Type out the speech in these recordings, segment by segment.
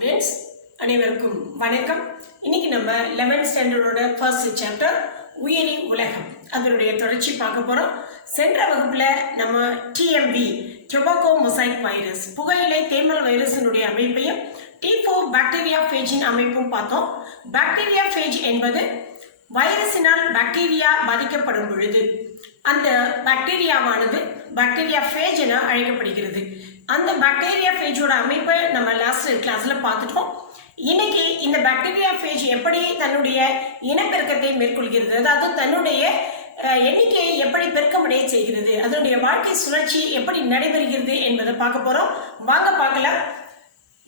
Students அனைவருக்கும் வணக்கம். இன்னைக்கு நம்ம 11th ஸ்டாண்டர்டோட ஃபர்ஸ்ட் சாப்டர் உயிரி உலகம் அதனுடைய தொடர்ச்சி பார்க்க போகிறோம். சென்ற வகுப்பில் நம்ம டிஎம்பி டொபாக்கோ மொசைக் வைரஸ் புகையிலை தேமல் வைரஸினுடைய அமைப்பையும் T4 பாக்டீரியா ஃபேஜின் அமைப்பும் பார்த்தோம். பாக்டீரியா ஃபேஜ் என்பது வைரஸினால் பாக்டீரியா பாதிக்கப்படும் பொழுது அந்த பாக்டீரியாவானது பாக்டீரியா ஃபேஜ் என அழைக்கப்படுகிறது. அந்த பாக்டீரியா ஃபேஜோட அமைப்பை நம்ம லாஸ்ட் கிளாஸில் பார்த்துட்டோம். இன்னைக்கு இந்த பாக்டீரியா ஃபேஜ் எப்படி தன்னுடைய இனப்பெருக்கத்தை மேற்கொள்கிறது, அதாவது தன்னுடைய எண்ணிக்கையை எப்படி பெருக்கமடைய செய்கிறது, அதனுடைய வாழ்க்கை சுழற்சி எப்படி நடைபெறுகிறது என்பதை பார்க்க போகிறோம். வாங்க பார்க்கலாம்.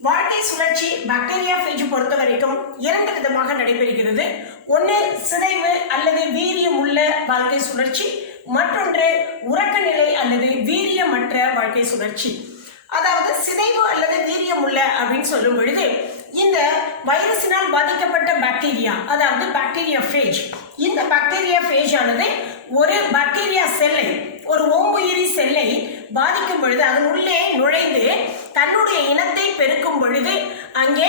வாழ்க்கை சுழற்சி பாக்டீரியா ஃபேஜ் பொறுத்த வரைக்கும் இரண்டு விதமாக நடைபெறுகிறது. ஒன்று சிதைவு அல்லது வீரியம் உள்ள வாழ்க்கை சுழற்சி, மற்றொன்று உறக்க நிலை அல்லது வீரியமற்ற வாழ்க்கை சுழற்சி. அதாவது சிதைவு அல்லது வீரியம் உள்ள அப்படின்னு சொல்லும் பொழுது இந்த வைரஸினால் பாதிக்கப்பட்ட பாக்டீரியா, அதாவது பாக்டீரியா ஃபேஜ், இந்த பாக்டீரியா ஃபேஜ் ஆனது ஒரு பாக்டீரியா செல்லை, ஒரு ஓம்புயிரி செல்லை பாதிக்கும் பொழுது அதன் உள்ளே நுழைந்து தன்னுடைய இனத்தை பெருக்கும் பொழுது அங்கே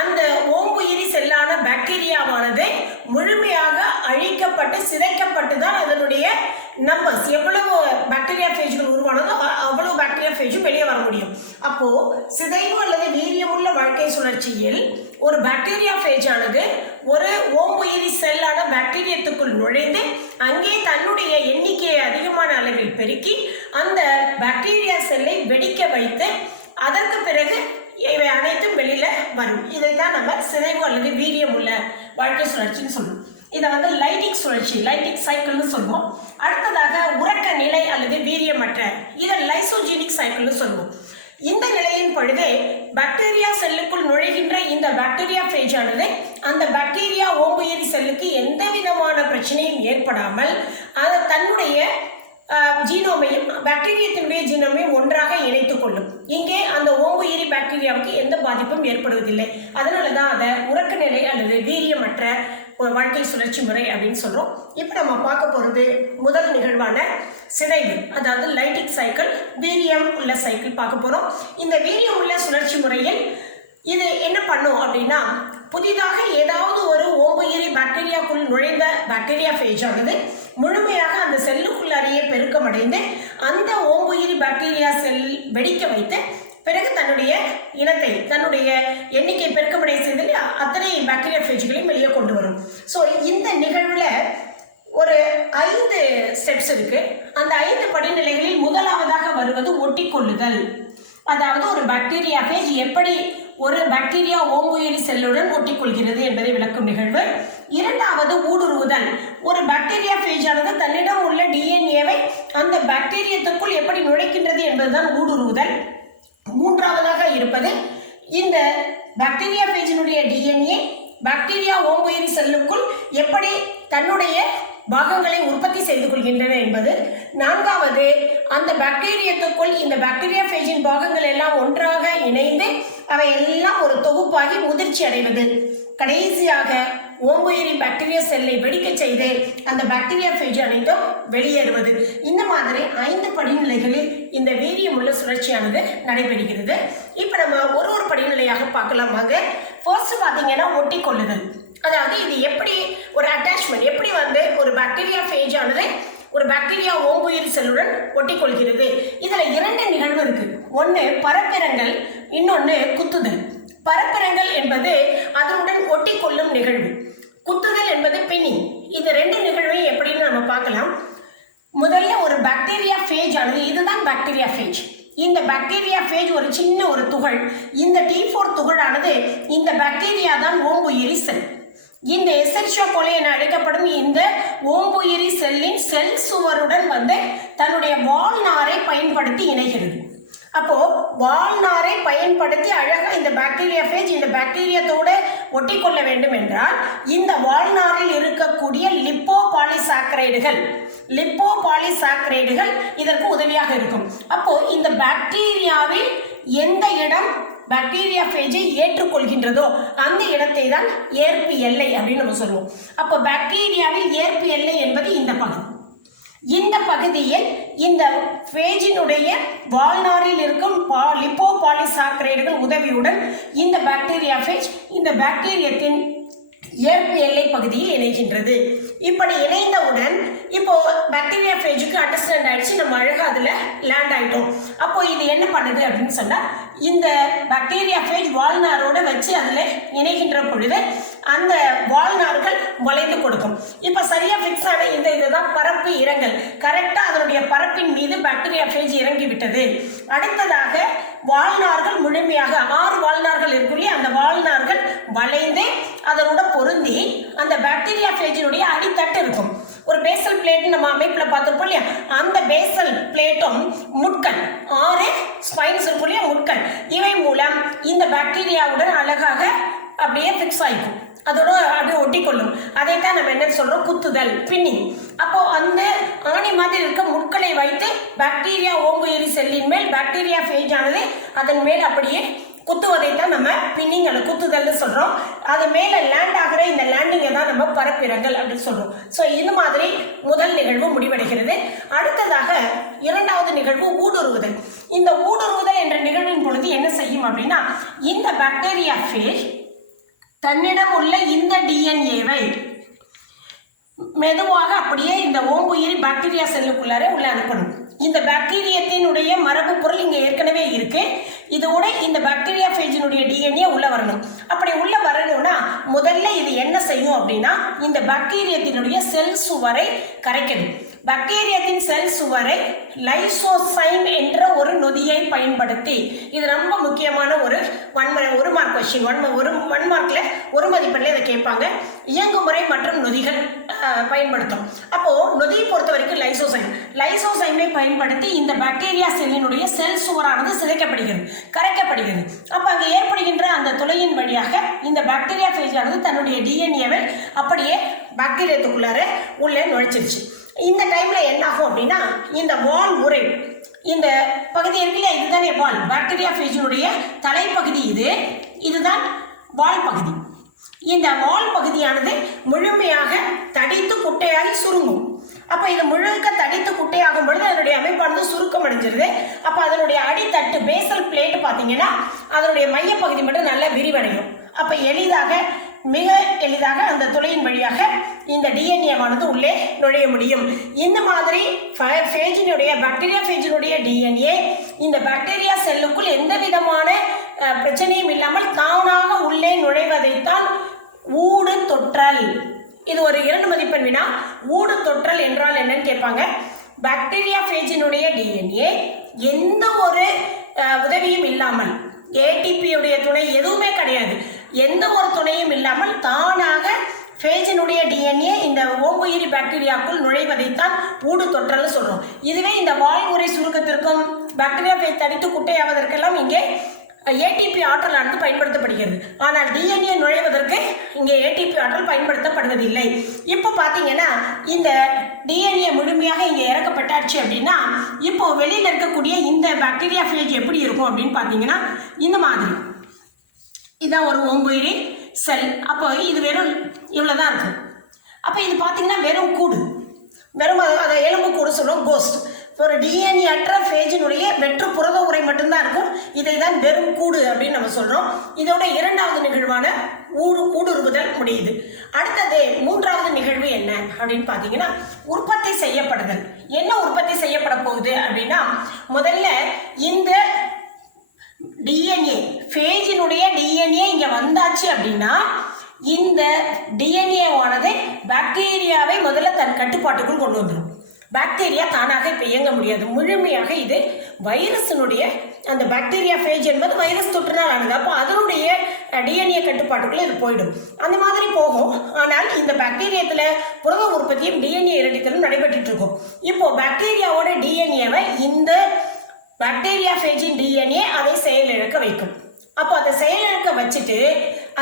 அந்த ஓம்புயிரி செல்லான பாக்டீரியாவானது முழுமையாக அழிக்கப்பட்டு சிதைக்கப்பட்டு தான் அதனுடைய நம்பர்ஸ் எவ்வளவு பாக்டீரியா ஃபேஜ்கள் உருவானதோ அவ்வளவு பாக்டீரியா ஃபேஜும் வெளியே வர முடியும். அப்போ சிதைவு அல்லது வீரியமுள்ள வாழ்க்கை சுழற்சியில் ஒரு பாக்டீரியா ஃபேஜ் ஆனது ஒரு ஓம்புயிரி செல்லான பாக்டீரியத்துக்குள் நுழைந்து அங்கே தன்னுடைய எண்ணிக்கையை அதிகமான அளவில் பெருக்கி அந்த பாக்டீரியா செல்லை வெடிக்க வைத்து அதற்கு பிறகு இவை அனைத்தும் வெளியில வரும். இதைத்தான் நம்ம சிதைவு அல்லது வீரியம் உள்ள வாழ்க்கை சுழற்சின்னு சொல்லுவோம். இதை லைட்டிக் சுழற்சி, லைட்டிக் சைக்கிள்னு சொல்லுவோம். அடுத்ததாக உறக்க நிலை அல்லது வீரியமற்ற, இதை லைசோஜெனிக் சைக்கிள்னு சொல்லுவோம். இந்த நிலையின் பொழுது பாக்டீரியா செல்லுக்குள் நுழைகின்ற இந்த பாக்டீரியா ஃபேஜ் ஆனது அந்த பாக்டீரியா ஓம்புயிரி செல்லுக்கு எந்த விதமான பிரச்சனையும் ஏற்படாமல் அது தன்னுடைய ஜீனோமையும் பாக்டீரியத்தினுடைய ஜீனோமையும் ஒன்றாக இணைத்துக் கொள்ளும். இங்கே அந்த ஓம்புயிரி பாக்டீரியாவுக்கு எந்த பாதிப்பும் ஏற்படுவதில்லை. அதனால தான் அதை உறக்க நிலை அல்லது வீரியமற்ற ஒரு வாழ்க்கை சுழற்சி முறை அப்படின்னு சொல்றோம். இப்போ நம்ம பார்க்க போறது முதல் நிகழ்வான சிதைவு, அதாவது லைட்டிக் சைக்கிள், வீரியம் உள்ள சைக்கிள் பார்க்க போறோம். இந்த வீரியம் உள்ள சுழற்சி முறையில் இது என்ன பண்ணும் அப்படின்னா, புதிதாக ஏதாவது ஒரு ஓம்புயிரி பாக்டீரியாக்குள் நுழைந்த பாக்டீரியா ஃபேஜ் ஆனது முழுமையாக அந்த செல்லுக்குள்ளாரியே பெருக்கமடைந்து அந்த ஓம்புயிரி பாக்டீரியா செல் வெடிக்க வைத்து பிறகு தன்னுடைய இனத்தை, தன்னுடைய எண்ணிக்கை பெருக்கமடைய செய்து அத்தனை பாக்டீரியா ஃபேஜ்களையும் வெளியே கொண்டு வரும். ஸோ இந்த நிகழ்வில் ஒரு 5 ஸ்டெப்ஸ் இருக்கு. அந்த 5 படிநிலைகளில் முதலாவதாக வருவது ஒட்டிக்கொள்ளுதல். அதாவது ஒரு பாக்டீரியா ஃபேஜ் எப்படி ஒரு பாக்டீரியா ஓம்புயிரி செல்லுடன் ஒட்டிக்கொள்கிறது என்பதை விளக்கும் நிகழ்வு. இரண்டாவது ஊடுருவுதல். ஒரு பாக்டீரியா ஃபேஜ் ஆனது தன்னிடம் உள்ள டிஎன்ஏவை அந்த பாக்டீரியத்துக்குள் எப்படி நுழைக்கின்றது என்பதுதான் ஊடுருவுதல். மூன்றாவதாக இருப்பது இந்த பாக்டீரியா ஃபேஜினுடைய டிஎன்ஏ பாக்டீரியா ஓம்புயிரி செல்லுக்குள் எப்படி தன்னுடைய பாகங்களை உற்பத்தி செய்து கொள்கின்றன என்பது. நான்காவது அந்த பாக்டீரியத்துக்குள் இந்த பாக்டீரியா ஃபேஜின் பாகங்கள் எல்லாம் ஒன்றாக இணைந்து அவை எல்லாம் ஒரு தொகுப்பாகி முதிர்ச்சி அடைவது. கடைசியாக ஓம்புயிரி பாக்டீரியா செல்லை வெடிக்க செய்து அந்த பாக்டீரியா ஃபேஜ் அனைத்தும் வெளியேறுவது. இந்த மாதிரி 5 படிநிலைகளில் இந்த வீரியமுள்ள சுழற்சியானது நடைபெறுகிறது. இப்போ நம்ம ஒரு படிநிலையாக பார்க்கலாம். வாங்க. ஃபர்ஸ்ட் பார்த்தீங்கன்னா ஒட்டிக்கொள்ளுதல். அதாவது இது எப்படி ஒரு அட்டாச்மெண்ட், எப்படி ஒரு பாக்டீரியா ஃபேஜ் ஆனது ஒரு பாக்டீரியா ஓம்புயிரி செல்லுடன் ஒட்டிக்கொள்கிறது. இதுல 2 நிகழ்வு இருக்கு. ஒன்று பரப்பிரங்கள், இன்னொன்று குத்துதல். பரப்பிரங்கள் என்பது அதனுடன் ஒட்டிக்கொள்ளும் நிகழ்வு, குத்துதல் என்பது பின்னிங். இந்த 2 நிகழ்வையும் எப்படின்னு நம்ம பார்க்கலாம். முதல்ல ஒரு பாக்டீரியா ஃபேஜ் ஆனது, இதுதான் பாக்டீரியா ஃபேஜ். இந்த பாக்டீரியா ஃபேஜ் ஒரு சின்ன ஒரு துகள். இந்த T4 துகளானது இந்த பாக்டீரியா தான் ஓம்புயிரி செல். இந்த எசெர்ஷியா கோலை என அழைக்கப்படும் இந்த ஓம்புயிரி செல்லின் செல் சுவருடன் தன்னுடைய வாழ்நாரை பயன்படுத்தி இணைகிறது. அப்போ வாழ்நாரை பயன்படுத்தி அழகா இந்த பாக்டீரியா ஃபேஜ் இந்த பாக்டீரியாத்தோட ஒட்டிக்கொள்ள வேண்டும் என்றால் இந்த வாழ்நாரில் இருக்கக்கூடிய லிப்போபாலிசாக்கரைடுகள் இதற்கு உதவியாக இருக்கும். அப்போ இந்த பாக்டீரியாவில் எந்த இடம் பாக்டீரியா ஃபேஜை ஏற்றுக்கொள்கின்றதோ அந்த இடத்தை தான் ஏற்பு எல்லை அப்படின்னு நம்ம சொல்லுவோம். அப்போ பாக்டீரியாவில் ஏற்பு எல்லை என்பது இந்த பகுதி. இந்த பகுதியில் இந்த பேஜினுடைய வாழ்நாரில் இருக்கும் லிப்போபாலிசாக்கரைடுகள் உதவியுடன் இந்த பாக்டீரியா பேஜ் இந்த பாக்டீரியத்தின் ஏற்பு எல்லை பகுதியில் இணைகின்றது. இப்படி இணைந்தவுடன் இப்போ பாக்டீரியா பேஜுக்கு அண்டர்ஸ்டாண்ட் ஆயிடுச்சு, நம்ம அழகாக அதில் லேண்ட் ஆகிட்டோம். அப்போ இது என்ன பண்ணுது அப்படின்னு சொன்னால், இந்த பாக்டீரியா பேஜ் வாழ்நாரோடு வச்சு அதில் இணைகின்ற பொழுது அந்த வாழ்நார்கள் வளைந்து கொடுக்கும். இப்போ சரியாக ஃபிக்ஸ் ஆன இந்த இதுதான் பரப்பு இறங்கல். கரெக்டாக அதனுடைய பரப்பின் மீது பாக்டீரியா பேஜ் இறங்கி விட்டது. அடுத்ததாக வாழ்நார்கள் முழுமையாக 6 வாழ்நார்கள் இருக்குல்லையே, அந்த வாழ்நார்கள் வளைந்து அதனோட பொருந்தி அந்த பாக்டீரியா பேஜினுடைய அடித்தட்டு இருக்கும். ஒரு பேசல் பிளேட் நம்ம அமைப்பில் பார்த்துருப்போம் இல்லையா, அந்த பேசல் பிளேட்டும் முட்கள் 6 ஸ்பைன்ஸ் இருக்கும் இல்லையா, முட்கள், இவை மூலம் இந்த பாக்டீரியாவுடன் அழகாக அப்படியே ஃபிக்ஸ் ஆகிக்கும், அதோட அப்படியே ஒட்டிக்கொள்ளும். அதை தான் நம்ம என்ன சொல்றோம், குத்துதல், பின்னிங். அப்போ அந்த ஆணி மாதிரி இருக்க முட்களை வைத்து பாக்டீரியா ஓம்புயிரி செல்லின் மேல் பாக்டீரியா பேஜ் ஆனது அதன் மேல் அப்படியே குத்துவதைத்தான் நம்ம பின்னிங் அல்லது குத்துதல்னு சொல்றோம். அது மேல லேண்ட் ஆகிற இந்த லேண்டிங்கை தான் நம்ம பரப்பிறங்கல் அப்படின்னு சொல்றோம். ஸோ இது மாதிரி முதல் நிகழ்வு முடிவடைகிறது. அடுத்ததாக இரண்டாவது நிகழ்வு ஊடுருவுதல். இந்த ஊடுருவுதல் என்ற நிகழ்வின் பொழுது என்ன செய்யும் அப்படின்னா, இந்த பாக்டீரியா பேஜ் தன்னிடம் உள்ள இந்த டிஎன்ஏவை மெதுவாக அப்படியே இந்த ஓம்புயிரி பாக்டீரியா செல்லுக்குள்ளார உள்ள அனுப்பணும். இந்த பாக்டீரியத்தினுடைய மரபு பொருள் இங்கே ஏற்கனவே இருக்கு, இதோட இந்த பாக்டீரியா பேஜினுடைய டிஎன்ஏ உள்ள வரணும். அப்படி உள்ள வரணும்னா முதல்ல இது என்ன செய்யும் அப்படின்னா, இந்த பாக்டீரியத்தினுடைய செல் சுவரை கரைக்கணும். பாக்டீரியத்தின் செல் சுவரை லைசோசைம் என்ற ஒரு நொதியை பயன்படுத்தி, இது ரொம்ப முக்கியமான ஒரு ஒரு மார்க் கொஸ்டின், ஒன் மார்க்ல ஒரு மதிப்பெண்ல இதை கேட்பாங்க. இயங்குமுறை மற்றும் நொதிகள் பயன்படுத்தும். அப்போ நொதியை பொறுத்த வரைக்கும் லைசோசைமை பயன்படுத்தி இந்த பாக்டீரியா செல்லினுடைய செல் சுவரானது சிதைக்கப்படுகிறது, கரைக்கப்படுகிறது. அப்போ அங்கே ஏற்படுகின்ற அந்த துளையின் வழியாக இந்த பாக்டீரியா பேஜானது தன்னுடைய டிஎன்ஏவை அப்படியே பாக்டீரியத்துக்குள்ளார உள்ளே நுழைச்சிருச்சு. இந்த டைம்ல என்ன ஆகும் அப்படின்னா, இந்த வால் உறை, இந்த பகுதி இருக்குல்ல, இதுதானே வால், பாக்டீரியா பேஜினுடைய தலைப்பகுதி இதுதான் வால் பகுதி. இந்த வால் பகுதியானது முழுமையாக தடித்து குட்டையாகி சுருங்கும். அப்போ இது முழுக்க தடித்து குட்டையாகும் பொழுது அதனுடைய அமைப்பானது சுருக்கம் அடைஞ்சிருது. அப்போ அதனுடைய அடித்தட்டு பேசல் பிளேட் பார்த்தீங்கன்னா அதனுடைய மையப்பகுதி மட்டும் நல்லா விரிவடையும். அப்போ மிக எளிதாக அந்த துளையின் வழியாக இந்த டிஎன்ஏவானது உள்ளே நுழைய முடியும். இந்த மாதிரி பாக்டீரியா பேஜினுடைய டிஎன்ஏ இந்த பாக்டீரியா செல்லுக்குள் எந்த விதமான பிரச்சனையும் இல்லாமல் தானாக உள்ளே நுழைவதைத்தான் ஊடு தொற்றல். இது ஒரு 2 மதிப்பெண் வினா. ஊடு தொற்றல் என்றால் என்னன்னு கேட்பாங்க. பாக்டீரியா பேஜினுடைய டிஎன்ஏ எந்த ஒரு உதவியும் இல்லாமல், ஏடிபியுடைய துணை எதுவுமே கிடையாது, எந்த ஒரு துணையும் இல்லாமல் தானாக பேஜினுடைய டிஎன்ஏ இந்த ஓம்புயிரி பாக்டீரியாக்குள் நுழைவதைத்தான் ஊடு தொற்றல் சொல்றோம். இதுவே இந்த வால் உறை சுருக்கத்திற்கும் பாக்டீரியா பேஜ் தடித்து குட்டையாவதற்கெல்லாம் இங்கே ஏடிபி ஆற்றலானது பயன்படுத்தப்படுகிறது. ஆனால் டிஎன்ஏ நுழைவதற்கு இங்கே ஏடிபி ஆற்றல் பயன்படுத்தப்படுவதில்லை. இப்போ பார்த்தீங்கன்னா இந்த டிஎன்ஏ முழுமையாக இங்கே இறக்கப்பட்டாச்சு அப்படின்னா, இப்போ வெளியில் இருக்கக்கூடிய இந்த பாக்டீரியா பேஜ் எப்படி இருக்கும் அப்படின்னு பார்த்தீங்கன்னா, இந்த மாதிரி இதான் ஒரு ஓம்புயிரி செல். அப்போ இது வெறும் இவ்வளோதான் இருக்கு. அப்போ இது பார்த்தீங்கன்னா வெறும் கூடு, வெறும் அதை எலும்பு கூடு சொல்லுவோம், கோஸ்ட். ஒரு டிஎன்ஏ அற்ற பேஜினுடைய வெற்று புரத உரை மட்டும்தான் இருக்கும். இதை தான் வெறும் கூடு அப்படின்னு நம்ம சொல்றோம். இதோட இரண்டாவது நிகழ்வான ஊடுருவுதல் முடியுது. அடுத்தது மூன்றாவது நிகழ்வு என்ன அப்படின்னு பார்த்தீங்கன்னா, உற்பத்தி செய்யப்படுதல். என்ன உற்பத்தி செய்யப்பட போகுது அப்படின்னா, முதல்ல இந்த டிஎன்ஏ பேஜினுடைய டிஎன்ஏ இங்க வந்தாச்சு அப்படின்னா, இந்த டிஎன்ஏவானது பாக்டீரியாவை முதல்ல தன் கட்டுப்பாட்டுக்குள் கொண்டு வந்துடும். பாக்டீரியா தானாக இப்போ இயங்க முடியாது. முழுமையாக இது வைரஸினுடைய அந்த பாக்டீரியா பேஜ் என்பது வைரஸ் தொற்றினால் ஆனது. அப்போ அதனுடைய டிஎன்ஏ கட்டுப்பாட்டுக்குள்ள இது போயிடும். அந்த மாதிரி போகும். ஆனால் இந்த பாக்டீரியத்தில் புரத உற்பத்தியும் டிஎன்ஏ இரட்டித்தலும் நடைபெற்று இருக்கும். இப்போ பாக்டீரியாவோட டிஎன்ஏவை இந்த பாக்டீரியா பேஜின் டிஎன்ஏ அதை செயலிழக்க வைக்கும். அப்போ அதை செயலிழக்க வச்சுட்டு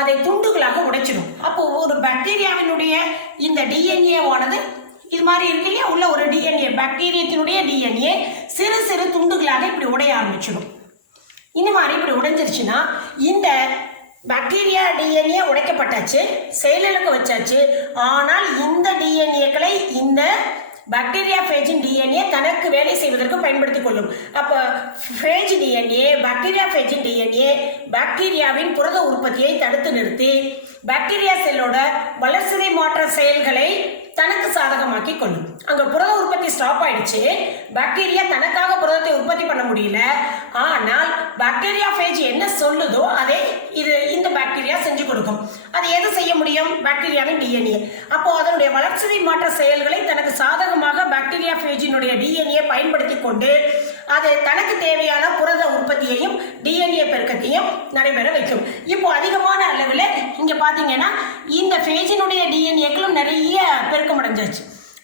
அதை துண்டுகளாக உடைச்சிடும். அப்போ ஒரு பாக்டீரியாவினுடைய இந்த டிஎன்ஏவானது இது மாதிரி இருக்கு இல்லையா, உள்ள ஒரு டிஎன்ஏ, பாக்டீரியத்தினுடைய டிஎன்ஏ சிறு சிறு துண்டுகளாக இப்படி உடைய ஆரம்பிச்சிடும். இந்த மாதிரி இப்படி உடைஞ்சிருச்சுன்னா இந்த பாக்டீரியா டிஎன்ஏ உடைக்கப்பட்டாச்சு, செயலிழக்க வச்சாச்சு. ஆனால் இந்த டிஎன்ஏக்களை இந்த பாக்டீரியா ஃபேஜின் டிஎன்ஏ தனக்கு வேலை செய்வதற்கு பயன்படுத்திக் கொள்ளும். அப்போ ஃபேஜ் டிஎன்ஏ, பாக்டீரியா ஃபேஜின் டிஎன்ஏ பாக்டீரியாவின் புரத உற்பத்தியை தடுத்து நிறுத்தி பாக்டீரியா செல்லோட வளர்சிதை மாற்ற செயல்களை தனக்கு சாதகமாக்கி கொள்ளும். அங்கே புரத உற்பத்தி ஸ்டாப் ஆயிடுச்சு, பாக்டீரியா தனக்காக புரதத்தை உற்பத்தி பண்ண முடியல. ஆனால் பாக்டீரியா ஃபேஜ் என்ன சொல்லுதோ அதை இந்த பாக்டீரியா செஞ்சு கொடுக்கும். அது எது செய்ய முடியும்? பாக்டீரியாவின் டிஎன்ஏ. அப்போ அதனுடைய வளர்ச்சிதை மாற்ற செயல்களை தனக்கு சாதகமாக பாக்டீரியா ஃபேஜினுடைய டிஎன்ஏ பயன்படுத்தி கொண்டு அது தனக்கு தேவையான புரத உற்பத்தியையும் டிஎன்ஏ பெருக்கத்தையும் நடைபெற வைக்கும். இப்போ அதிகமான அளவில் இங்கே பார்த்தீங்கன்னா இந்த ஃபேஜினுடைய டிஎன்ஏக்களும் நிறைய பெருக்கம் அடைஞ்சாச்சு.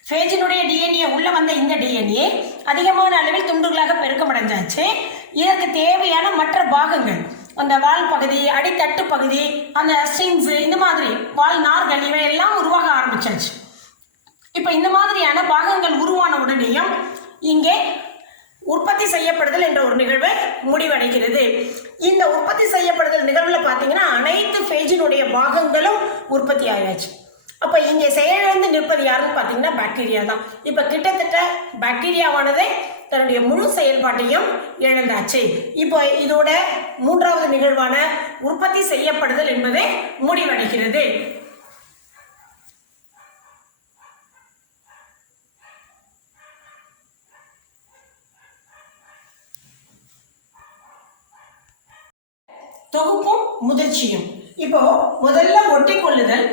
ஃபேஜினுடைய டிஎன்ஏ உள்ள வந்த இந்த டிஎன்ஏ அதிகமான அளவில் துண்டுகளாக பெருக்கமடைஞ்சாச்சு. இதற்கு தேவையான மற்ற பாகங்கள், அந்த வால் பகுதி, அடித்தட்டு பகுதி, அந்த ஸ்ட்ரிங்ஸு, இந்த மாதிரி வால் நார்கள் இவையெல்லாம் உருவாக ஆரம்பிச்சாச்சு. இப்போ இந்த மாதிரியான பாகங்கள் உருவான உடனேயும் இங்கே உற்பத்தி செய்யப்படுதல் என்ற ஒரு நிகழ்வு முடிவடைகிறது. இந்த உற்பத்தி செய்யப்படுதல் நிகழ்வில் பார்த்தீங்கன்னா அனைத்து ஃபேஜினுடைய பாகங்களும் உற்பத்தி ஆயாச்சு. அப்போ இங்கே செயலிழந்து நிற்பது யாருன்னு பார்த்தீங்கன்னா பாக்டீரியா தான். இப்போ கிட்டத்தட்ட பாக்டீரியாவானது தன்னுடைய முழு செயல்பாட்டையும் இழந்தாச்சு. இப்போ இதோட மூன்றாவது நிகழ்வான உற்பத்தி செய்யப்படுதல் என்பது முடிவடைகிறது. தொகுப்பும் முதிர்ச்சியும். இப்போ முதல்ல ஒட்டி கொள்ளுதல்,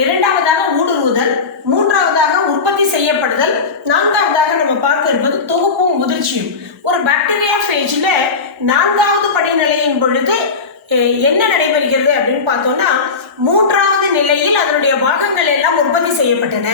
இரண்டாவதாக ஊடுருவுதல், மூன்றாவதாக உற்பத்தி செய்யப்படுதல், நான்காவதாக நம்ம பார்க்க இருப்பது தொகுப்பும் முதிர்ச்சியும். ஒரு பாக்டீரியா ஃபேஜில் நான்காவது படிநிலையின் பொழுது என்ன நடைபெறுகிறது அப்படின்னு பார்த்தோம்னா, மூன்றாவது நிலையில் அதனுடைய பாகங்கள் எல்லாம் உற்பத்தி செய்யப்பட்டன.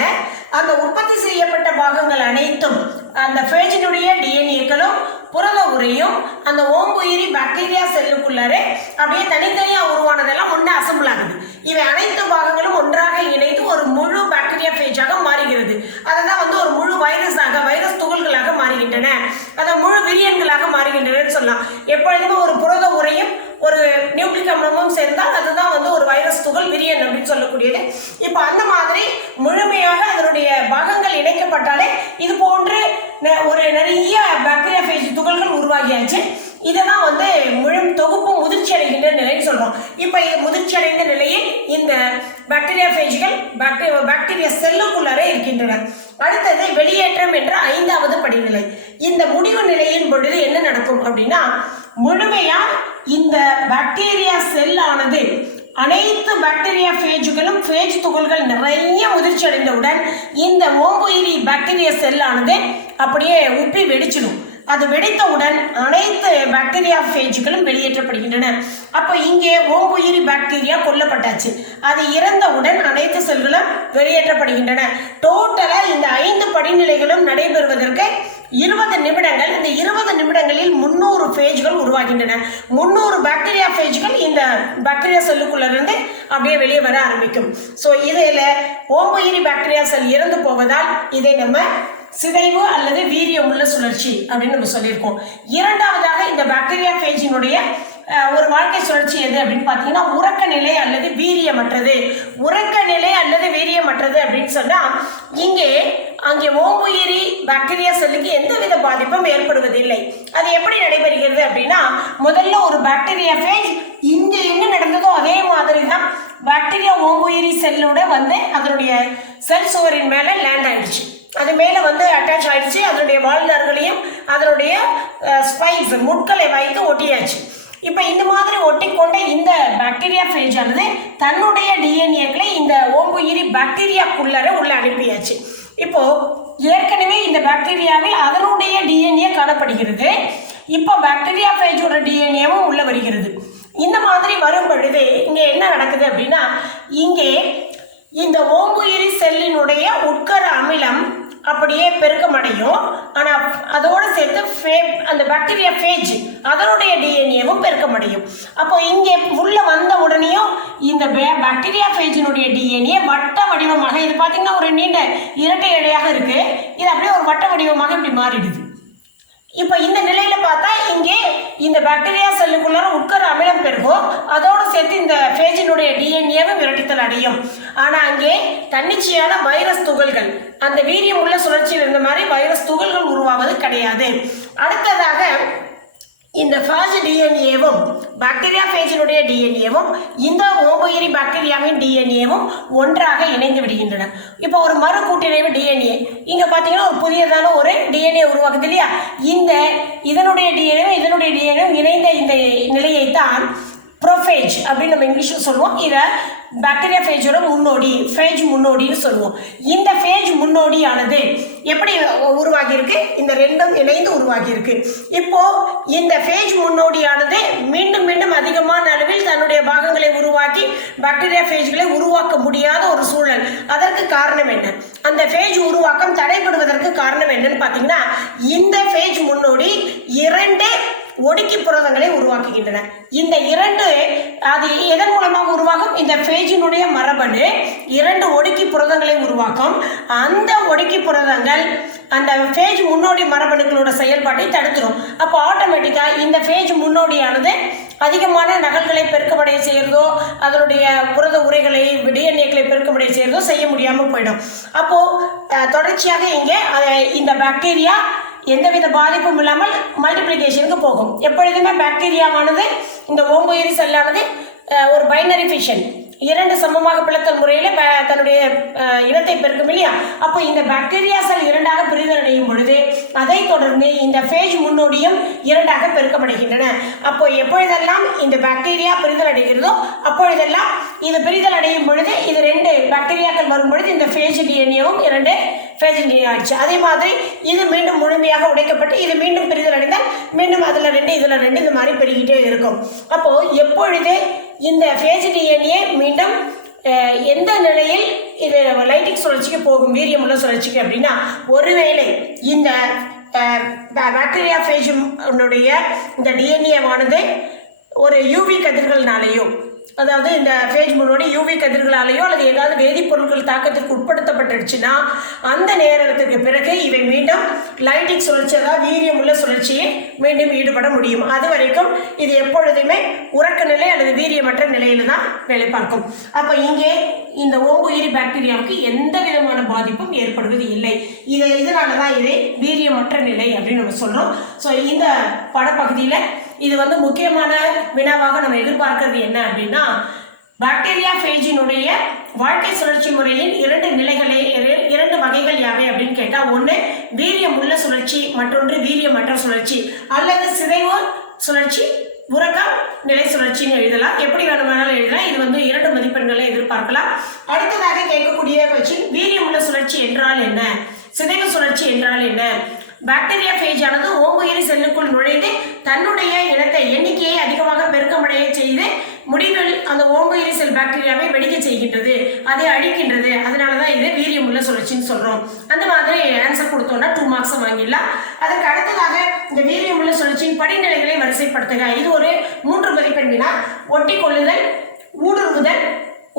அந்த உற்பத்தி செய்யப்பட்ட பாகங்கள் அனைத்தும் அந்த ஃபேஜினுடைய டிஎன்ஏக்களும் புரத உரையும் அந்த ஓம்புயிரி பாக்டீரியா செல்லுக்குள்ளாரே அப்படியே தனித்தனியாக உருவானதெல்லாம் ஒன்று அசம்பிள் ஆகுது. இவை அனைத்து பாகங்களும் ஒன்றாக இணைந்து ஒரு முழு பாக்டீரியா ஃபேஜாக மாறுகிறது. அதெல்லாம் ஒரு முழு வைரஸாக, வைரஸ் துகள்களாக மாறுகின்றன, அதை முழு விரியன்களாக மாறுகின்றன சொல்லலாம். எப்பொழுதுமே ஒரு புரத உரையும் ஒரு நியூக்ளிக் அமிலமும் சேர்ந்தால் அதுதான் ஒரு வைரஸ் துகள் விரியன் அப்படின்னு சொல்லக்கூடியது. இப்போ அந்த மாதிரி முழுமையாக அதனுடைய பாகங்கள் இணைக்கப்பட்டாலே இது போன்று ஒரு நிறைய பாக்டீரியா ஃபேஜ் துகள்கள் உருவாகியாச்சு. இதெல்லாம் முழு தொகுப்பு முதிர்ச்சி அடைகின்ற நிலைன்னு சொல்றோம். இப்போ முதிர்ச்சி அடைந்த நிலையில் இந்த பாக்டீரியா ஃபேஜ்கள் பாக்டீரியா செல்லுக்குள்ளாரே இருக்கின்றன. அடுத்தது வெளியேற்றம் என்ற ஐந்தாவது படிநிலை. இந்த முடிவு நிலையின் பொழுது என்ன நடக்கும் அப்படின்னா, முழுமையா இந்த பாக்டீரியா செல் ஆனது அனைத்து பாக்டீரியா ஃபேஜுகளும் ஃபேஜ் துகள்கள் நிறைய முதிர்ச்சி அடைந்தவுடன் இந்த ஓம்புயிரி பாக்டீரியா செல் ஆனது அப்படியே உப்பி வெடிச்சிடும். அது வெடித்தவுடன் அனைத்து பாக்டீரியா ஃபேஜுகளும் வெளியேற்றப்படுகின்றன. அப்போ இங்கே ஓம்புயிரி பாக்டீரியா கொல்லப்பட்டாச்சு. அது இறந்தவுடன் அனைத்து செல்களும் வெளியேற்றப்படுகின்றன. டோட்டலாக இந்த 5 படிநிலைகளும் நடைபெறுவதற்கு 20 நிமிடங்கள். இந்த 20 நிமிடங்களில் 300 ஃபேஜ்கள் உருவாகின்றன. 300 பாக்டீரியா ஃபேஜ்கள் இந்த பாக்டீரியா செல்லுக்குள்ள இருந்து அப்படியே வெளியே வர ஆரம்பிக்கும். ஸோ இதில் ஓம்புயிரி பாக்டீரியா செல் இறந்து போவதால் இதை நம்ம சிதைவு அல்லது வீரியமுள்ள சுழற்சி அப்படின்னு நம்ம சொல்லியிருக்கோம். இரண்டாவதாக இந்த பாக்டீரியா ஃபேஜினுடைய ஒரு வாழ்க்கை சுழற்சி எது அப்படின்னு பார்த்தீங்கன்னா உறக்க நிலை அல்லது வீரியமற்றது. உறக்க நிலை அல்லது வீரியமற்றது அப்படின்னு சொன்னால் அங்கே ஓம்புயிரி பாக்டீரியா செல்லுக்கு எந்தவித பாதிப்பும் ஏற்படுவதில்லை. அது எப்படி நடைபெறுகிறது அப்படின்னா, முதல்ல ஒரு பாக்டீரியா ஃபேஜ் இங்கே என்ன நடந்ததோ அதே மாதிரி தான் பாக்டீரியா ஓம்புயிரி செல்லோட அதனுடைய செல் சுவரின் மேலே லேண்ட் ஆயிடுச்சு. அது மேலே அட்டாச் ஆயிடுச்சு. அதனுடைய வாழ்நார்களையும் அதனுடைய ஸ்பைக்ஸ் முட்களை வைத்து ஒட்டியாச்சு. இப்போ இந்த மாதிரி ஒட்டிக்கொண்ட இந்த பாக்டீரியா ஃபேஜ் ஆனது தன்னுடைய டிஎன்ஏக்களை இந்த ஓம்புயிரி பாக்டீரியாக்குள்ளே உள்ள அனுப்பியாச்சு. இப்போ ஏற்கனவே இந்த பாக்டீரியாவில் அதனுடைய டிஎன்ஏ காணப்படுகிறது. இப்போ பாக்டீரியா ஃபேஜோட டிஎன்ஏவும் உள்ள வருகிறது. இந்த மாதிரி வரும் பொழுது இங்கே என்ன நடக்குது அப்படின்னா, இங்கே இந்த ஓம்புயிரி செல்லினுடைய உட்கர அமிலம் அப்படியே பெருக்கமடையும். ஆனால் அதோடு சேர்த்து அந்த பாக்டீரியா ஃபேஜ் அதனுடைய டிஎன்ஏவும் பெருக்கமடையும். அப்போ இங்கே உள்ள வந்த உடனேயும் இந்த பாக்டீரியா ஃபேஜினுடைய டிஎன்ஏ வட்ட வடிவமாக, இது பார்த்தீங்கன்னா ஒரு நீண்ட இரட்டை இழையாக இருக்கு, இது அப்படியே ஒரு வட்ட வடிவமாக இப்படி மாறிடுது. இப்போ இந்த நிலையில் பார்த்தா இங்கே இந்த பாக்டீரியா செல்லுக்குள்ளார உட்கர அமிலம் பெருகும். அதோடு சேர்த்து இந்த ஃபேஜ் ஃபேஜினுடைய டிஎன்ஏவும் விரட்டித்தல் அடையும். ஆனால் அங்கே தன்னிச்சையான வைரஸ் துகள்கள், அந்த வீரியம் உள்ள சுழற்சியில் இருந்த மாதிரி வைரஸ் துகள்கள் உருவாவது கிடையாது. அடுத்ததாக இந்த ஃபேஜ் டிஎன்ஏவும் பாக்டீரியா ஃபேஜினுடைய டிஎன்ஏவும் இந்த ஓம்புயிரி பாக்டீரியாவின் டிஎன்ஏவும் ஒன்றாக இணைந்து விடுகின்றன. இப்போ ஒரு மறு கூட்டிணைவு டிஎன்ஏ இங்கே பார்த்தீங்கன்னா ஒரு புதியதான ஒரு டிஎன்ஏ உருவாக்குது இல்லையா? இதனுடைய டிஎன்ஏ இணைந்த இந்த நிலையை தான் ப்ரோஃபேஜ் அப்படின்னு நம்ம இங்கிலீஷில் சொல்லுவோம். இதை பாக்டீரியா ஃபேஜோட முன்னோடி, ஃபேஜ் முன்னோடின்னு சொல்லுவோம். இந்த ஃபேஜ் முன்னோடியானது எப்படி உருவாகியிருக்கு? இந்த ரெண்டும் இணைந்து உருவாகியிருக்கு. இப்போ இந்த ஃபேஜ் முன்னோடியானது மீண்டும் மீண்டும் அதிகமான அளவில் தன்னுடைய பாகங்களை உருவாக்கி பாக்டீரியா ஃபேஜ்களை உருவாக்க முடியாத ஒரு சூழல். அதற்கு காரணம் என்ன? அந்த ஃபேஜ் உருவாக்கம் தடைபடுவதற்கு காரணம் என்னன்னு பார்த்தீங்கன்னா, இந்த ஃபேஜ் முன்னோடி 2 ஒடுக்கி புரதங்களை உருவாக்குகின்றன. இந்த 2 அது எதன் மூலமாக உருவாகும்? இந்த ஃபேஜினுடைய மரபணு 2 ஒடுக்கி புரதங்களை உருவாக்கும். அந்த ஒடுக்கி புரதங்கள் அந்த ஃபேஜ் முன்னோடி மரபணுக்களோட செயல்பாட்டை தடுத்துரும். அப்போ ஆட்டோமேட்டிக்காக இந்த ஃபேஜ் முன்னோடியானது அதிகமான நகல்களை பெருக்கமடைய செய்கிறதோ, அதனுடைய புரத உரைகளை டிஎன்ஏக்களை பெருக்கமடைய செய்கிறதோ செய்ய முடியாமல் போயிடும். அப்போது தொடர்ச்சியாக இங்கே இந்த பாக்டீரியா எந்தவித பாதிப்பும் இல்லாமல் மல்டிப்ளிகேஷனுக்கு போகும். எப்பொழுதுமே பாக்டீரியாவானது இந்த ஓம்புயிரி செல்லானது ஒரு பைனரி ஃபிஷன், 2 சமமாக பிளத்தல் முறையில் தன்னுடைய இனத்தை பெருக்கும் இல்லையா? அப்போ இந்த பாக்டீரியா செல் 2ஆக பிரிதல் அடையும் பொழுது அதை தொடர்ந்து இந்த ஃபேஜ் முன்னோடியும் 2ஆக பெருக்கமடைகின்றன. அப்போ எப்பொழுதெல்லாம் இந்த பாக்டீரியா பிரிதல் அடைகிறதோ அப்பொழுதெல்லாம் இது பிரிதல் அடையும் பொழுது இது 2 பாக்டீரியாக்கள் வரும் பொழுது இந்த ஃபேஜ் டிஎன்ஏவும் 2 ஃபேஜ் டிஎன்ஏ ஆயிடுச்சு. அதே மாதிரி இது மீண்டும் முழுமையாக உடைக்கப்பட்டு இது மீண்டும் பிரிதல் அடைந்தால் மீண்டும் அதில் 2 இதில் 2 இந்த மாதிரி பெருகிட்டே இருக்கும். அப்போது எப்பொழுது இந்த ஃபேஜ் டிஎன்ஏ மீண்டும் எந்த நிலையில் இது லைட்டிக் சுழற்சிக்கு போகும், வீரியமுள்ள சுழற்சிக்கு அப்படின்னா, ஒருவேளை இந்த பாக்டீரியா ஃபேஜுடைய இந்த டிஎன்ஏவானது ஒரு யூவி கதிர்கள்னாலேயோ, அதாவது இந்த ஃபேஜ் முன்னோடி யூவி கதிர்களாலேயோ அல்லது ஏதாவது வேதிப்பொருட்கள் தாக்கத்திற்கு உட்படுத்தப்பட்டுடுச்சுன்னா அந்த நேரத்திற்கு பிறகு இவை மீண்டும் லைட்டிக் சுழற்சி, அதாவது வீரியமுள்ள சுழற்சியை மீண்டும் ஈடுபட முடியும். அது வரைக்கும் இது எப்பொழுதுமே உறக்க நிலை அல்லது வீரியமற்ற நிலையில தான் வேலை பார்க்கும். அப்போ இங்கே இந்த ஓம்புயிரி பாக்டீரியாவுக்கு எந்த விதமான பாதிப்பும் ஏற்படுவது இல்லை. இதனால தான் இதை வீரியமற்ற நிலை அப்படின்னு நம்ம சொல்றோம். ஸோ இந்த படப்பகுதியில் இது முக்கியமான வினாவாக நம்ம எதிர்பார்க்கிறது என்ன அப்படின்னா, பாக்டீரியா ஃபேஜினுடைய வாழ்க்கை சுழற்சி முறையின் 2 வகைகள் யாவை அப்படின்னு கேட்டால், ஒன்று வீரியம் உள்ள சுழற்சி, மற்றொன்று வீரியமற்ற சுழற்சி அல்லது சிதைவு சுழற்சி, உறக்கம் நிலை சுழற்சின்னு எழுதலாம். எப்படி வேணுமானாலும் எழுதலாம். இது 2 மதிப்பெண்களை எதிர்பார்க்கலாம். அடுத்ததாக கேட்கக்கூடிய கொஸ்டின், வீரியம் உள்ள சுழற்சி என்றால் என்ன, சிதைவு சுழற்சி என்றால் என்ன? பாக்டீரியா ஃபேஜ் ஆனது ஓம்புயிரி செல்லுக்குள் நுழைந்து தன்னுடைய இனத்தை எண்ணிக்கையை அதிகமாக பெருக்கமடைய செய்து முடிவில் அந்த ஓம்புயிரி செல் பாக்டீரியாவை வெடிக்க செய்கின்றது, அதை அழிக்கின்றது. அதனால தான் இது வீரியமுள்ள சுழற்சின்னு சொல்கிறோம். அந்த மாதிரி ஆன்சர் கொடுத்தோம்னா 2 மார்க்ஸ் வாங்கிடலாம். அதற்கு அடுத்ததாக இந்த வீரியமுள்ள சுழற்சியின் படிநிலைகளை வரிசைப்படுத்துக. இது ஒரு 3 மதிப்பெண் வினா. ஒட்டி கொள்ளுதல், ஊடுருவுதல்,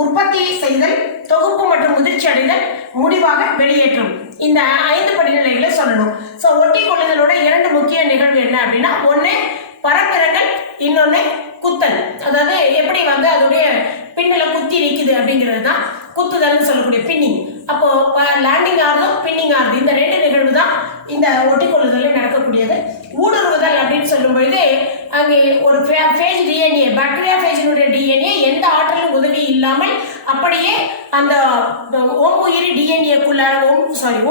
உற்பத்தி செய்தல், தொகுப்பு மற்றும் முதிர்ச்சி அடைதல், முடிவாக வெளியேற்றம். இந்த 5 படிநிலைகளை சொல்லணும். ஸோ ஒட்டி கொள்ளுதலோட 2 முக்கிய நிகழ்வு என்ன அப்படின்னா, ஒன்று பரப்பிறங்கல், இன்னொன்று குத்தல். அதாவது எப்படி அதோடைய பின்னில் குத்தி நிற்குது அப்படிங்கிறது தான் குத்துதல்னு சொல்லக்கூடிய பின்னிங். அப்போ லேண்டிங் ஆகுதும் பின்னிங் ஆகுது, இந்த 2 நிகழ்வு தான் இந்த ஒட்டி கொள்ளுதலில் நடக்கக்கூடியது. ஊடுருவுதல் அப்படின்னு சொல்லும்பொழுது அங்கே ஒரு ஃபேஜ் டிஎன்ஏ, பாக்டீரியா ஃபேஜினுடைய டிஎன்ஏ எந்த ஆற்றலும் உதவி இல்லாமல் அப்படியே அந்த ஓம்புயிரி டிஎன்ஏக்குள்ளார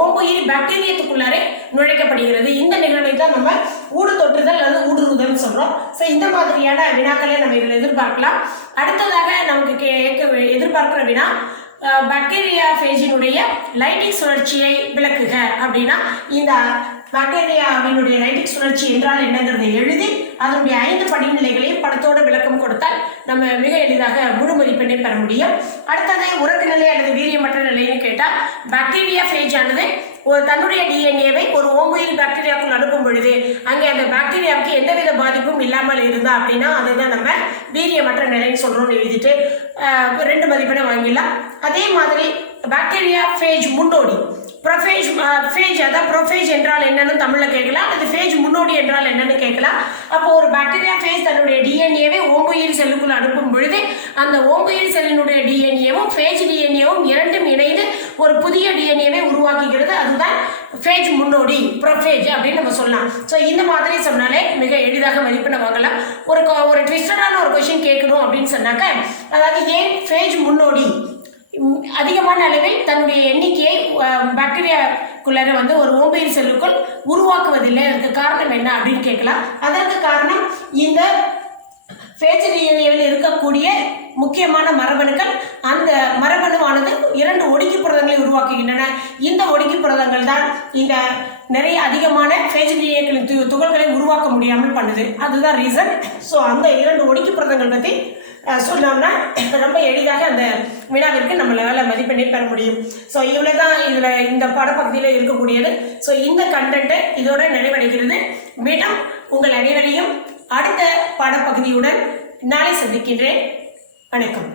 ஓம்புயிரி பாக்டீரியத்துக்குள்ளாரே நுழைக்கப்படுகிறது. இந்த நிகழ்வை தான் நம்ம ஊடு தொற்றுதல் அல்லது ஊடுருவுதல் சொல்றோம். ஸோ இந்த மாதிரியான வினாக்களை நம்ம இதில் எதிர்பார்க்கலாம். அடுத்ததாக நமக்கு எதிர்பார்க்கிற வினா, பாக்டீரியா ஃபேஜினுடைய லைட்டிக் சுழற்சியை விளக்குக அப்படின்னா, இந்த பாக்டீரியாவினுடைய லைட்டிக் சுழற்சி என்றால் என்னங்கிறதை எழுதி அதனுடைய 5 படிநிலைகளையும் படத்தோட விளக்கம் கொடுத்தால் நம்ம மிக எளிதாக முழு மதிப்பெண்ணை பெற முடியும். அடுத்தது உறக்க நிலை அல்லது வீரியமற்ற நிலைன்னு கேட்டால், பாக்டீரியா ஃபேஜ் ஆனது தன்னுடைய டிஎன்ஏவை ஒரு ஓம்புயிரி பாக்டீரியாவுக்குள் அனுப்பும் பொழுது அங்கே அந்த பாக்டீரியாவுக்கு எந்தவித பாதிப்பும் இல்லாமல் இருந்தா அப்படின்னா அதுதான் நம்ம வீரியமற்ற நிலைன்னு சொல்றோம்னு எழுதிட்டு 2 மதிப்பெண்ணை வாங்கிடலாம். அதே மாதிரி பாக்டீரியா ஃபேஜ் முன்னோடி, ப்ரொஃபேஜ் ஃபேஜ், அதாவது ப்ரொஃபேஜ் என்றால் என்னன்னு தமிழில் கேட்கலாம், அல்லது ஃபேஜ் முன்னோடி என்றால் என்னன்னு கேட்கலாம். அப்போ ஒரு பாக்டீரியா ஃபேஜ் தன்னுடைய டிஎன்ஏவை ஓம்புயிர் செல்லுக்குள் அனுப்பும் பொழுது அந்த ஓம்புயிர் செல்லினுடைய டிஎன்ஏவும் ஃபேஜ் டிஎன்ஏவும் இரண்டும் இணைந்து ஒரு புதிய டிஎன்ஏவை உருவாக்குகிறது. அதுதான் ஃபேஜ் முன்னோடி, ப்ரொஃபேஜ் அப்படின்னு நம்ம சொல்லலாம். ஸோ இந்த மாதிரி சொன்னாலே மிக எளிதாக மதிப்பெண்ணை வாங்கலாம். ஒரு ட்விஸ்டடான ஒரு கொஷின் கேட்கணும் அப்படின்னு சொன்னாக்க, அதாவது ஏன் ஃபேஜ் முன்னோடி அதிகமான அளவில் தன்னுடைய எண்ணிக்கையை பாக்டீரியாக்குள்ளார வந்து ஒரு ஓம்புயிர் செல்லுக்குள் உருவாக்குவதில்லை, அதுக்கு காரணம் என்ன அப்படின்னு கேட்கலாம். அதற்கு காரணம் இந்த ஃபேஜ் டிஎன்ஏவில் இருக்கக்கூடிய முக்கியமான மரபணுக்கள், அந்த மரபணுவானது 2 ஒடுக்கி புரதங்களை உருவாக்குகின்றன. இந்த ஒடுக்கி புரதங்கள் தான் இந்த நிறைய அதிகமான ஃபேஜ் டிஎன்ஏக்களின் துகள்களை உருவாக்க முடியாமல் பண்ணுது. அதுதான் ரீசன். ஸோ அந்த 2 ஒடுக்கி புரதங்கள் பற்றி சொன்னோம்னா ரொம்ப எளிதாக அந்த வினாவிற்கு நம்மளால் மதிப்பெண்ணை பெற முடியும். ஸோ இவ்வளோ தான் இதில் இந்த பாடப்பகுதியில் இருக்கக்கூடியது. ஸோ இந்த கண்டென்ட்டை இதோட நிறைவடைகிறது. மீண்டும் உங்கள் அனைவரையும் அடுத்த பாடப்பகுதியுடன் நாளை சந்திக்கின்றேன். வணக்கம்.